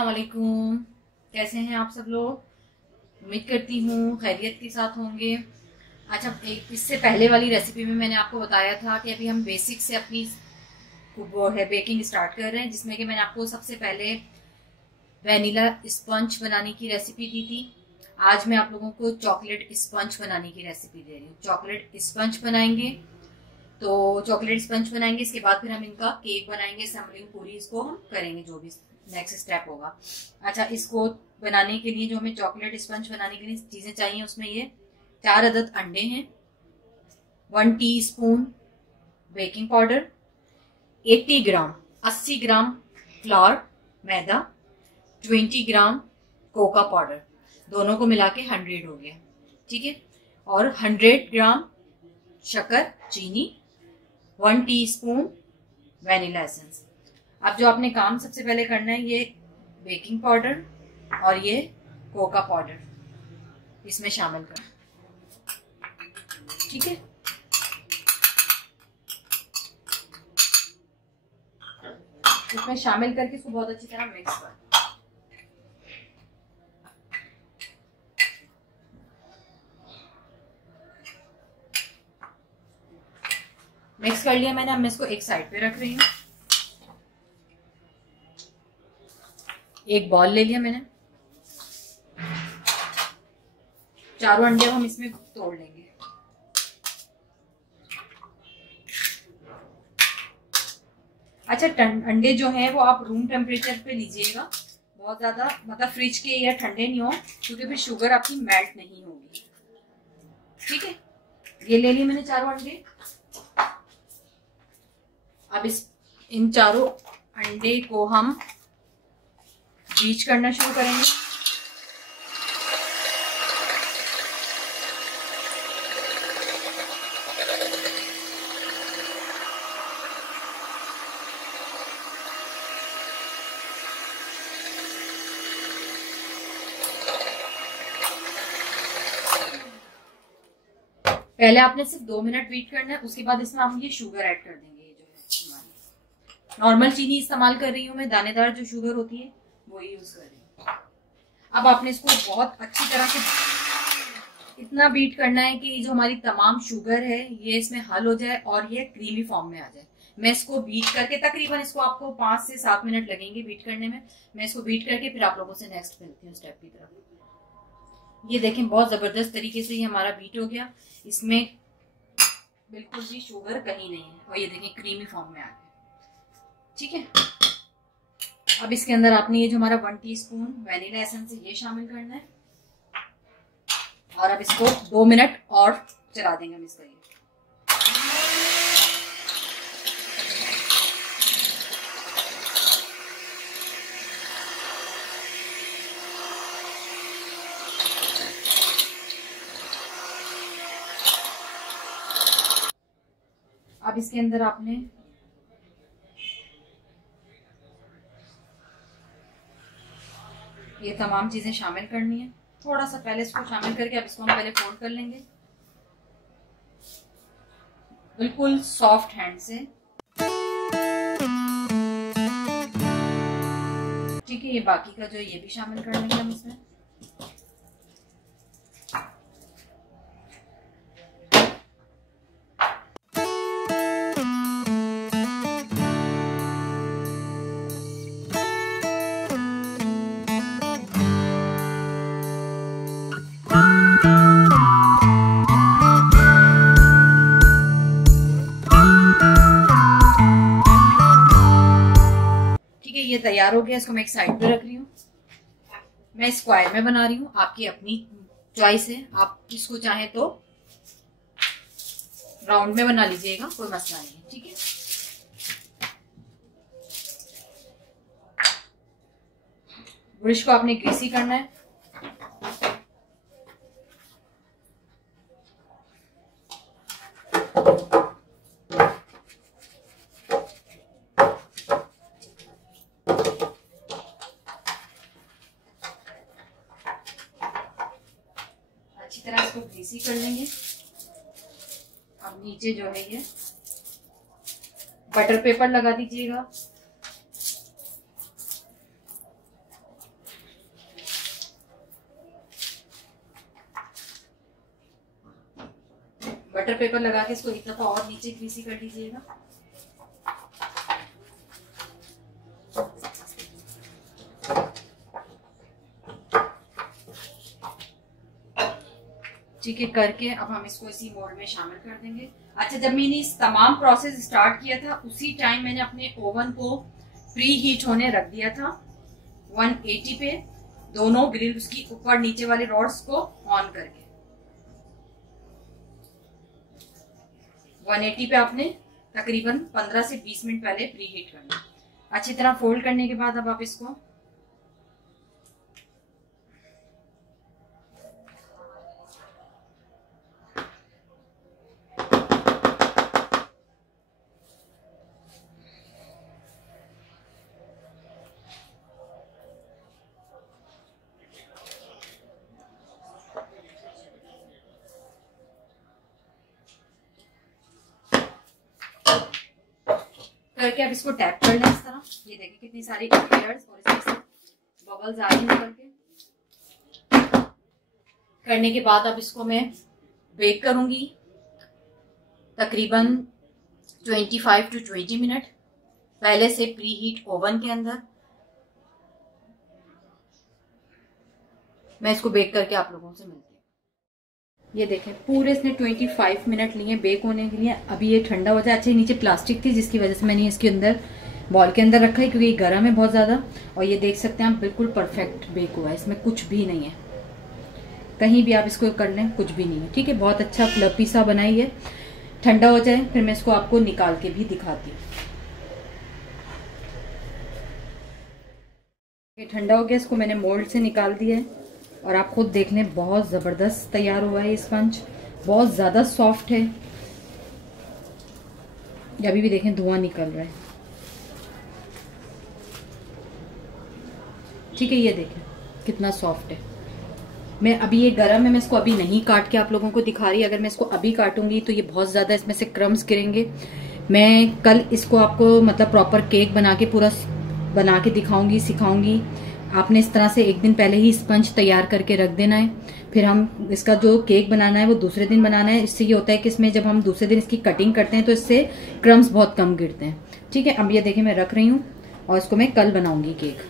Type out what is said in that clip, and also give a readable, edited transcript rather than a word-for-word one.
अस्सलाम वालेकुम। कैसे हैं आप सब लोग? उम्मीद करती हूँ खैरियत के साथ होंगे। अच्छा, इससे पहले वाली रेसिपी में मैंने आपको बताया था कि अभी हम बेसिक से अपनी वो है बेकिंग स्टार्ट कर रहे हैं, जिसमें कि मैंने आपको सबसे पहले वैनिला स्पंज बनाने की रेसिपी दी थी। आज मैं आप लोगों को चॉकलेट स्पंज बनाने की रेसिपी दे रही हूँ। चॉकलेट स्पंज बनाएंगे, तो चॉकलेट स्पंज बनाएंगे, इसके बाद फिर हम इनका केक बनाएंगे, असम्बलिंग पूरी इसको हम करेंगे, जो भी नेक्स्ट स्टेप होगा। अच्छा, इसको बनाने के लिए जो हमें चॉकलेट स्पंज बनाने के लिए चीजें चाहिए, उसमें ये 4 अदद अंडे हैं, 1 teaspoon baking powder, 80 gram flour मैदा, 20 ग्राम कोका पाउडर, दोनों को मिला के 100 हो गया, ठीक है। और 100 ग्राम शक्कर चीनी, 1 टीस्पून वैनिला एसेंस। अब जो आपने काम सबसे पहले करना है, ये बेकिंग पाउडर और ये कोका पाउडर इसमें शामिल करना, ठीक है। इसमें शामिल करके इसको बहुत अच्छी तरह मिक्स कर। मिक्स कर लिया मैंने, अब मैं इसको एक साइड पे रख रही हूँ। एक बॉल ले लिया मैंने, चारों अंडे हम इसमें तोड़ लेंगे। अच्छा, अंडे जो है वो आप रूम टेम्परेचर पे लीजिएगा, बहुत ज्यादा मतलब फ्रिज के या ठंडे नहीं हो, क्योंकि फिर शुगर आपकी मेल्ट नहीं होगी, ठीक है। ये ले लिए मैंने चारों अंडे। अब इन चारों अंडे को हम बीच करना शुरू करेंगे। पहले आपने सिर्फ 2 मिनट बीट करना है, उसके बाद इसमें हम ये शुगर ऐड कर देंगे। ये जो है नॉर्मल चीनी इस्तेमाल कर रही हूँ मैं, दानेदार जो शुगर होती है वो यूज कर रही हूँ। अब आपने इसको बहुत अच्छी तरह से इतना बीट करना है कि जो हमारी तमाम शुगर है ये इसमें हल हो जाए और ये क्रीमी फॉर्म में आ जाए। मैं इसको बीट करके तकरीबन इसको आपको 5 से 7 मिनट लगेंगे बीट करने में। मैं इसको बीट करके फिर आप लोगों से नेक्स्ट मिलती हूँ स्टेप की तरफ। ये देखें, बहुत जबरदस्त तरीके से ये हमारा बीट हो गया, इसमें बिल्कुल भी शुगर कहीं नहीं है, और ये देखें क्रीमी फॉर्म में आ गया, ठीक है। अब इसके अंदर आपने ये जो हमारा 1 टीस्पून वैनिला एसेंस है ये शामिल करना है, और अब इसको 2 मिनट और चला देंगे हम इसका। अब इसके अंदर आपने ये तमाम चीजें शामिल करनी है। थोड़ा सा पहले इसको शामिल करके अब इसको हम पहले फोल्ड कर लेंगे, बिल्कुल सॉफ्ट हैंड से, ठीक है। ये बाकी का जो ये भी शामिल कर लेंगे हम इसमें। ये तैयार हो गया, इसको मैं एक साइड पे रख रही हूँ। मैं स्क्वायर में बना रही हूँ, आपकी अपनी चॉइस है, आप इसको चाहे तो राउंड में बना लीजिएगा, कोई मसला नहीं है, ठीक है। ब्रश को आपने ग्रीसी करना है। अच्छी तरह इसको ग्रीसी कर लेंगे। अब नीचे जो है ये बटर पेपर लगा दीजिएगा। बटर पेपर लगा के इसको एक दफा और नीचे ग्रीसी कर लीजिएगा। ठीक है, करके अब हम इसको इसी मोल्ड में शामिल कर देंगे। अच्छा, जब मैंने इस तमाम प्रोसेस स्टार्ट किया था उसी टाइम मैंने अपने ओवन को प्री हीट होने रख दिया था 180 पे, दोनों ग्रिल उसकी ऊपर नीचे वाले रॉड्स को ऑन करके 180 पे आपने तकरीबन 15 से 20 मिनट पहले प्री हीट करना। अच्छी तरह फोल्ड करने के बाद अब आप इसको करके अब इसको टैप कर लें इस तरह। ये देखिए कितनी सारी एयर्स और इसमें से बबल्स आ रही हैं निकल के। करने के बाद अब इसको मैं बेक करूंगी तकरीबन 25 to 20 मिनट पहले से प्री हीट ओवन के अंदर। मैं इसको बेक करके आप लोगों से मिलती हूँ। ये देखें पूरे इसने 25 मिनट लिए बेक होने के लिए। अभी ये ठंडा हो जाए। अच्छा, नीचे प्लास्टिक थी जिसकी वजह से मैंने इसके अंदर बॉल के अंदर रखा है क्योंकि ये गर्म है बहुत ज़्यादा। और ये देख सकते हैं आप बिल्कुल परफेक्ट बेक हुआ है, इसमें कुछ भी नहीं है, कहीं भी आप इसको कर लें कुछ भी नहीं है। ठीक है, बहुत अच्छा फ्लफी सा बनाई है। ठंडा हो जाए फिर मैं इसको आपको निकाल के भी दिखाती हूँ। ये ठंडा हो गया, इसको मैंने मोल्ड से निकाल दिया है और आप खुद देख लें बहुत ज़बरदस्त तैयार हुआ है। ये स्पंज बहुत ज़्यादा सॉफ्ट है। अभी भी देखें धुआं निकल रहा है। ठीक है, ये देखें कितना सॉफ्ट है। मैं अभी ये गरम है, मैं इसको अभी नहीं काट के आप लोगों को दिखा रही। अगर मैं इसको अभी काटूंगी तो ये बहुत ज़्यादा इसमें से क्रम्स गिरेंगे। मैं कल इसको आपको मतलब प्रॉपर केक बना के पूरा बना के दिखाऊंगी, सिखाऊंगी। आपने इस तरह से एक दिन पहले ही स्पंज तैयार करके रख देना है। फिर हम इसका जो केक बनाना है वो दूसरे दिन बनाना है। इससे ये होता है कि इसमें जब हम दूसरे दिन इसकी कटिंग करते हैं तो इससे क्रम्स बहुत कम गिरते हैं। ठीक है, अब ये देखिए मैं रख रही हूँ और इसको मैं कल बनाऊंगी केक।